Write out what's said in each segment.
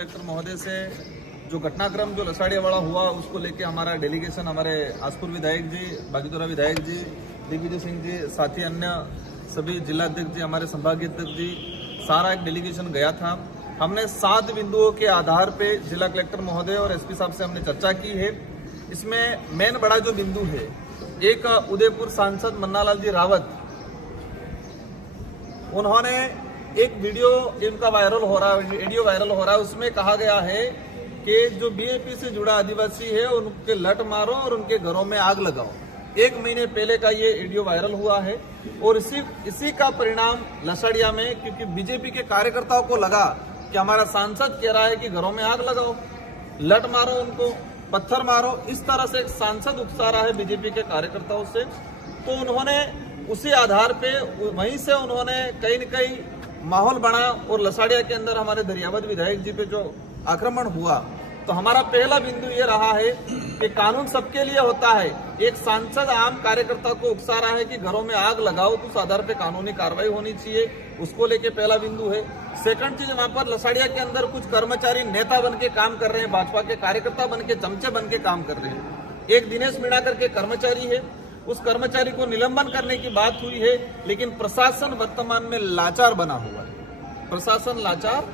Collector महोदय से जो घटनाक्रम जो लसाड़िया वाला हुआ उसको लेके हमारा डेलीगेशन हमारे आसपुर विधायक जी, बागीदोरा विधायक जी, दिग्विजय सिंह जी, साथी अन्य सभी जिलाध्यक्ष जी, हमारे संभागीय अध्यक्ष जी, सारा एक डेलीगेशन गया था। हमने 7 बिंदुओं के आधार पे जिला कलेक्टर महोदय और एसपी साहब से हमने चर्चा की है। इसमें मेन बड़ा जो बिंदु है, एक उदयपुर सांसद मन्नालाल जी रावत, उन्होंने एक वीडियो इनका वायरल हो रहा है, वीडियो वायरल हो रहा है, उसमें कहा गया है कि जो बीएपी से जुड़ा आदिवासी है उनके लट मारो और उनके घरों में आग लगाओ। 1 महीने पहले का ये वीडियो वायरल हुआ है और इसी का परिणाम लसाड़िया में, क्योंकि बीजेपी के कार्यकर्ताओं को लगा कि हमारा सांसद कह रहा है कि घरों में आग लगाओ, लट मारो, उनको पत्थर मारो, इस तरह से एक सांसद उकसा रहा है बीजेपी के कार्यकर्ताओं से। तो उन्होंने उसी आधार पे वहीं से उन्होंने कहीं न कहीं माहौल बना और लसाड़िया के अंदर हमारे दरियावद विधायक जी पे जो आक्रमण हुआ, तो हमारा पहला बिंदु ये रहा है कि कानून सबके लिए होता है। एक सांसद आम कार्यकर्ता को उकसा रहा है कि घरों में आग लगाओ, तो उस आधार पे कानूनी कार्रवाई होनी चाहिए, उसको लेके पहला बिंदु है। सेकंड चीज, वहां पर लसाड़िया के अंदर कुछ कर्मचारी नेता बन के काम कर रहे हैं, भाजपा के कार्यकर्ता बन के, चमचे बन के काम कर रहे हैं। एक दिनेश मीणा करके कर्मचारी है, उस कर्मचारी को निलंबन करने की बात हुई है, लेकिन प्रशासन वर्तमान में लाचार बना हुआ है। प्रशासन लाचार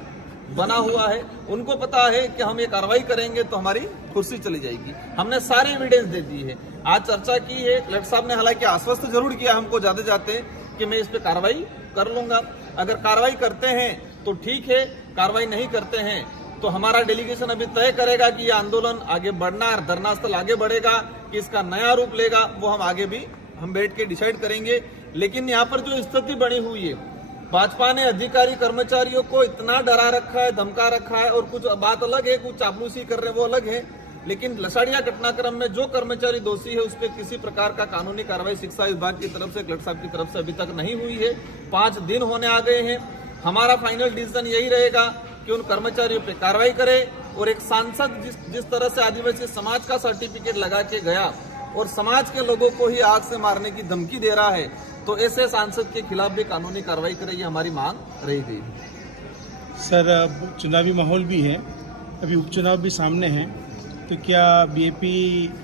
बना हुआ है, उनको पता है कि हम ये कार्रवाई करेंगे तो हमारी कुर्सी चली जाएगी। हमने सारे एविडेंस दे दी है, आज चर्चा की है। कलेक्टर साहब ने हालांकि आश्वस्त जरूर किया हमको जाते जाते कि मैं इस पे कार्रवाई कर लूंगा। अगर कार्रवाई करते हैं तो ठीक है, कार्रवाई नहीं करते हैं तो हमारा डेलीगेशन अभी तय करेगा कि ये आंदोलन आगे बढ़ना, धरना स्थल आगे बढ़ेगा कि इसका नया रूप लेगा, वो हम आगे भी हम बैठ के डिसाइड करेंगे। लेकिन यहाँ पर जो स्थिति बनी हुई है, भाजपा ने अधिकारी कर्मचारियों को इतना डरा रखा है, धमका रखा है, और कुछ बात अलग है, कुछ चापलूसी कर रहे हैं वो अलग है, लेकिन लसाड़िया घटनाक्रम में जो कर्मचारी दोषी है उस पर किसी प्रकार का कानूनी कार्रवाई शिक्षा विभाग की तरफ से, कलेक्टर साहब की तरफ से अभी तक नहीं हुई है। 5 दिन होने आ गए हैं। हमारा फाइनल डिसीजन यही रहेगा कि उन कर्मचारियों पे कार्रवाई करे, और एक सांसद जिस तरह से आदिवासी समाज का सर्टिफिकेट लगा के गया और समाज के लोगों को ही आग से मारने की धमकी दे रहा है, तो ऐसे सांसद के खिलाफ भी कानूनी कार्रवाई करे, ये हमारी मांग रहेगी। सर, अब चुनावी माहौल भी है, अभी उपचुनाव भी सामने है, तो क्या बीएपी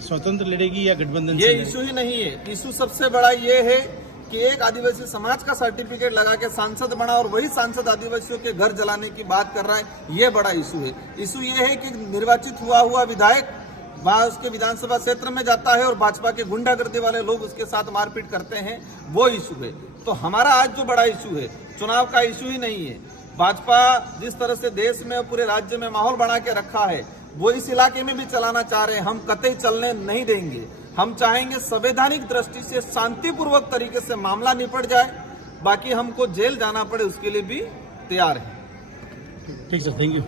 स्वतंत्र लड़ेगी या गठबंधन? ये इशू ही नहीं है। इशू सबसे बड़ा ये है कि एक आदिवासी समाज का सर्टिफिकेट लगा के सांसद बना और वही सांसद आदिवासियों के घर जलाने की बात कर रहा है, ये बड़ा इशू है। इशू ये है कि निर्वाचित हुआ विधायक वहां उसके विधानसभा क्षेत्र में जाता है और भाजपा के गुंडागर्दी वाले लोग उसके साथ मारपीट करते हैं, वो इशू है। तो हमारा आज जो बड़ा इशू है, चुनाव का इशू ही नहीं है। भाजपा जिस तरह से देश में पूरे राज्य में माहौल बना के रखा है, वो इस इलाके में भी चलाना चाह रहे हैं। हम कतई चलने नहीं देंगे। हम चाहेंगे संवैधानिक दृष्टि से शांतिपूर्वक तरीके से मामला निपट जाए, बाकी हमको जेल जाना पड़े उसके लिए भी तैयार है। ठीक सर, थैंक यू।